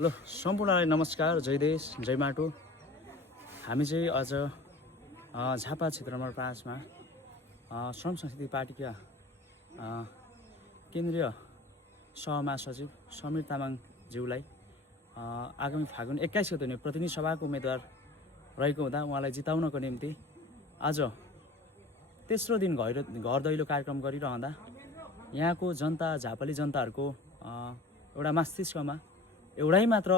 ल सम्पूर्णलाई नमस्कार, जय देश जय माटो। हामी चाहिँ अझ झापा क्षेत्र नम्बर 5 मा श्रम संस्कृति पार्टीका केन्द्रीय सहमहासचिव समीर तामाङज्यूलाई आगामी फागुन 21 गते प्रतिनिधि सभाको उम्मेदवार रहेको हुँदा उहाँलाई जिताउनको निम्ति आज तेस्रो दिन घर दैलो कार्यक्रम गरिरहँदा यहाँको जनता, झापाली जनताहरूको एउटा मस्तिष्कमा एउटै मात्र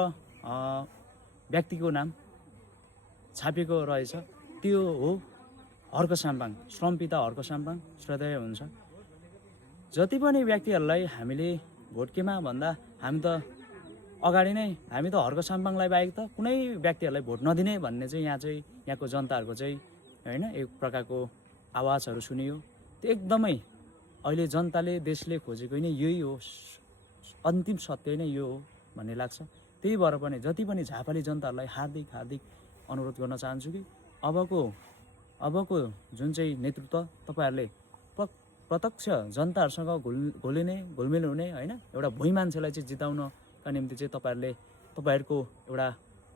व्यक्तिको नाम छापिएको रहेछ। त्यो हो हर्क साम्पाङ। श्रमपिता हर्क साम्पाङ श्रद्धेय हुन्छ। जति पनि व्यक्तिहरूलाई हामीले भोट केमा भन्दा हामी त अगाडि नै हामी त हर्क साम्पाङलाई बाहेक त कुनै व्यक्तिहरूलाई भोट नदिने भन्ने चाहिँ यहाँको जनताहरूको चाहिँ हैन एक प्रकारको आवाजहरू सुनियो। त्यो एकदमै अहिले जनताले देशले खोजेको नै यही हो, अन्तिम सत्य नै यो हो भन्ने लाग्छ। त्यही भएर पनि जति पनि झापाली जनताहरूलाई हार्दिक अनुरोध गर्न चाहन्छु कि अबको जुन चाहिँ नेतृत्व तपाईहरुले प्रत्यक्ष जनताहरुसँग घुलमिल हुने हैन एउटा भुइँ मान्छेलाई चाहिँ जिताउनका निम्ति चाहिँ तपाईहरुको एउटा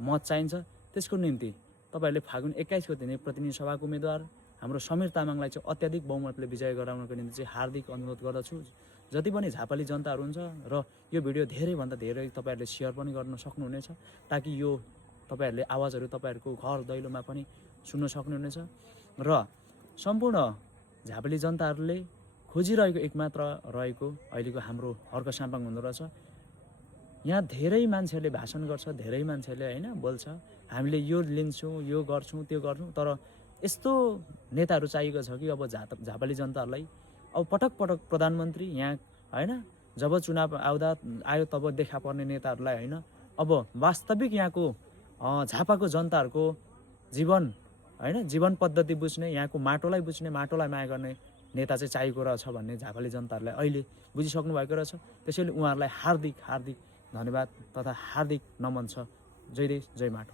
मत चाहिन्छ। त्यसको निम्ति तपाईहरुले फागुन 21 गते प्रतिनिधि सभाको उम्मेदवार हाम्रो समीर तामाङलाई चाहिँ अत्याधिक बहुमतले विजय गराउनको निम्ति चाहिँ हार्दिक अनुरोध गर्दछु। जति पनि झापाली जनताहरु हुन्छ र यो भिडियो धेरै भन्दा धेरै तपाईहरुले शेयर पनि गर्न सक्नुहुनेछ, ताकि यो तपाईहरुले आवाजहरु तपाईहरुको घर दैलोमा पनि सुन्न सक्नुहुनेछ। र सम्पूर्ण झापाली जनताहरुले खोजिरहेको एकमात्र रहेको अहिलेको हाम्रो हर्क साम्पाङ हुँदो रहेछ। यहाँ धेरै मान्छेले भाषण गर्छ, धेरै मान्छेले हैन बोल्छ, हामीले यो लिन्छौं, यो गर्छौं, त्यो गर्छौं, तर यस्तो नेताहरु चाहिएको छ कि अब झापाली जनताहरुलाई अब पटक प्रधानमन्त्री यहाँ हैन जब चुनाव आयो तब देखा पर्ने नेताहरुलाई हैन अब वास्तविक यहाँको झापाको जनताहरुको जीवन पद्धति बुझ्ने, यहाँको माटोलाई बुझ्ने, माटोलाई माया गर्ने नेता चाहिँ चाहिएको रहेछ भन्ने झापाली जनताहरुलाई अहिले बुझिसक्नु भएको रहेछ। त्यसैले उहाँहरुलाई हार्दिक धन्यवाद तथा हार्दिक नमन छ। जय देश जय माटो।